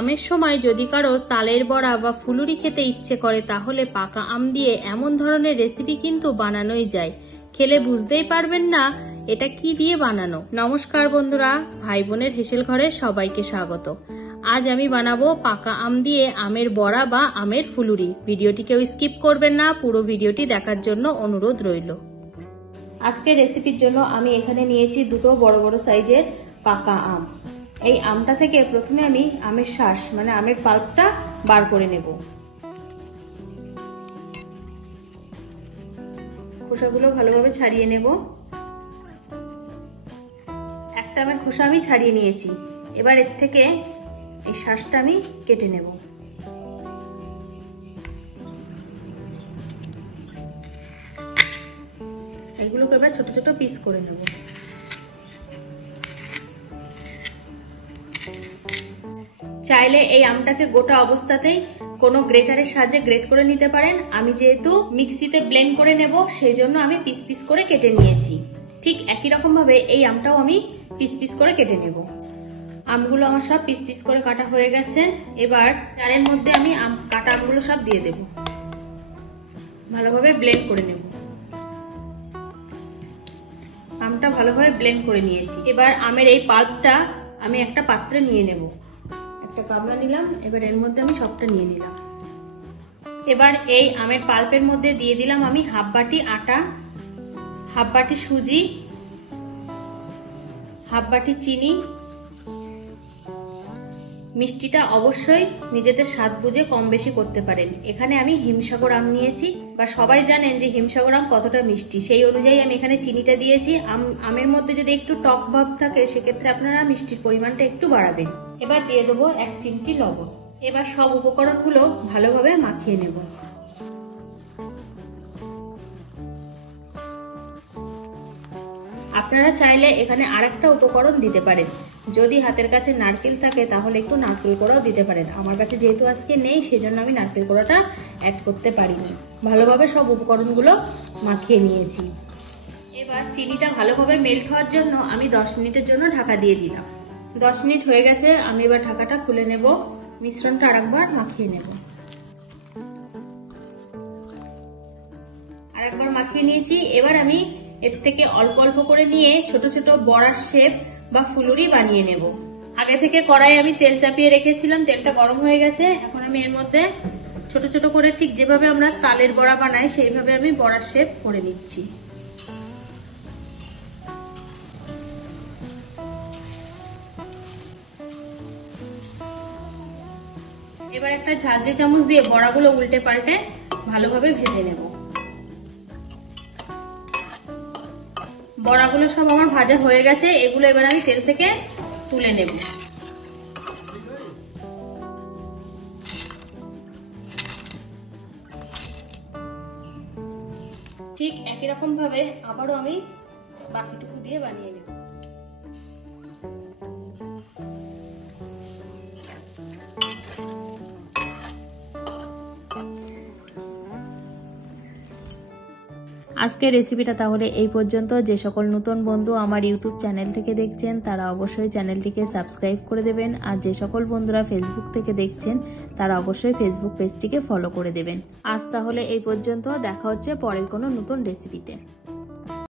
আমের সময় যদি কারোর তালের বড়া বা ফুলুরি খেতে ইচ্ছে করে তাহলে পাকা আম দিয়ে এমন ধরনের রেসিপি কিন্তু বানানোই যায়। খেলে বুঝতেই পারবেন না এটা কি দিয়ে বানানো। নমস্কার বন্ধুরা, ভাই বোনের হেসেল ঘরে সবাইকে স্বাগত। আজ আমি বানাবো পাকা আম দিয়ে আমের বড়া বা আমের ফুলুরি। ভিডিওটি কেউ স্কিপ করবেন না, পুরো ভিডিওটি দেখার জন্য অনুরোধ রইল। আজকের রেসিপির জন্য আমি এখানে নিয়েছি দুটো বড় বড় সাইজের পাকা আম। এই আমটা থেকে প্রথমে আমি আমের শাঁস মানে আমের পাল্পটা বার করে নেব। খোসাগুলো ভালোভাবে ছাড়িয়ে নেব। একটা আমের খোসা আমি ছাড়িয়ে নিয়েছি। এবার এর থেকে এই শাঁসটা আমি কেটে নেব। এগুলোকে এবার ছোট ছোট পিস করে নেব। চাইলে এই আমটাকে গোটা অবস্থাতেই কোনো গ্রেটারের সাহায্যে গ্রেট করে নিতে পারেন। আমি যেহেতু মিক্সিতে ব্লেন্ড করে নেব সেই জন্য আমি পিস পিস করে কেটে নিয়েছি। ঠিক একই রকম ভাবে এই আমটাও আমি পিস পিস করে কেটে নেব। আমগুলো আমার সব পিস পিস করে কাটা হয়ে গেছে। এবার জারের মধ্যে আমি কাটা আমগুলো সব দিয়ে দেব। ভালোভাবে ব্লেন্ড করে নেব। আমটা ভালোভাবে ব্লেন্ড করে নিয়েছি। এবার আমের এই পাল্পটা আমি একটা পাত্রে নিয়ে নেব। একটা গামলা নিলাম, এবার এর মধ্যে আমি সবটা নিয়ে নিলাম। এবার এই আমের পাল্পের মধ্যে দিয়ে দিলাম আমি হাফ বাটি আটা, হাফ বাটি সুজি, হাফ বাটি চিনি। মিষ্টিটা অবশ্যই নিজেদের স্বাদ বুঝে কম বেশি করতে পারেন। এখানে আমি হিমসাগর আম নিয়েছি, বা সবাই জানেন যে হিমসাগর আম কতটা মিষ্টি, সেই অনুযায়ী আমি এখানে চিনিটা দিয়েছি। আমের মধ্যে যদি একটু টক ভাব থাকে সেক্ষেত্রে আপনারা মিষ্টির পরিমাণটা একটু বাড়াবেন। এবার দিয়ে দেবো 1 চিমটি লবণ। এবার সব উপকরণগুলো ভালোভাবে মাখিয়ে নেব। আপনারা চাইলে এখানে আরেকটা উপকরণ দিতে পারেন। যদি হাতের কাছে নারকেল থাকে তাহলে একটু নারকেল কোড়াও দিতে পারেন। আমার কাছে যেহেতু আজকে নেই সেজন্য আমি নারকেল কোড়াটা অ্যাড করতে পারিনি। ভালোভাবে সব উপকরণগুলো মাখিয়ে নিয়েছি। এবার চিনিটা ভালোভাবে মেল্ট হওয়ার জন্য আমি 10 মিনিটের জন্য ঢাকা দিয়ে দিলাম। 10 মিনিট হয়ে গেছে, আমি এবার ঢাকাটা খুলে নেব। মিশ্রণটা আরেকবার মাখিয়ে নেব। আরেকবার মাখিয়ে নিয়েছি। এবার আমি এর থেকে অল্প অল্প করে নিয়ে ছোট ছোট বড়ার শেপ বা ফুলুরি বানিয়ে নেব। আগে থেকে কড়াইয়ে আমি তেল চাপিয়ে রেখেছিলাম, তেলটা গরম হয়ে গেছে। এখন আমি এর মধ্যে ছোট ছোট করে ঠিক যেভাবে আমরা তালের বড়া বানাই সেইভাবে আমি বড়ার শেপ করে নিচ্ছি। এবার একটা ঝাঁঝরি চামচ দিয়ে বড়াগুলো উল্টে পাল্টে ভালোভাবে ভেজে নেব। বড়াগুলো সব আমার ভাজা হয়ে গেছে। এগুলো এবার আমি তেল থেকে তুলে নেব। ঠিক একই রকম ভাবে আবারও আমি বাকিটুকু দিয়ে বানিয়ে নেব। আজকের রেসিপিটা তাহলে এই পর্যন্ত। যে সকল নতুন বন্ধু আমার ইউটিউব চ্যানেল থেকে দেখছেন তারা অবশ্যই চ্যানেলটিকে সাবস্ক্রাইব করে দেবেন, আর যে সকল বন্ধুরা ফেসবুক থেকে দেখছেন তারা অবশ্যই ফেসবুক পেজটিকে ফলো করে দেবেন। আজ তাহলে এই পর্যন্ত, দেখা হচ্ছে পরের কোনো নতুন রেসিপিতে।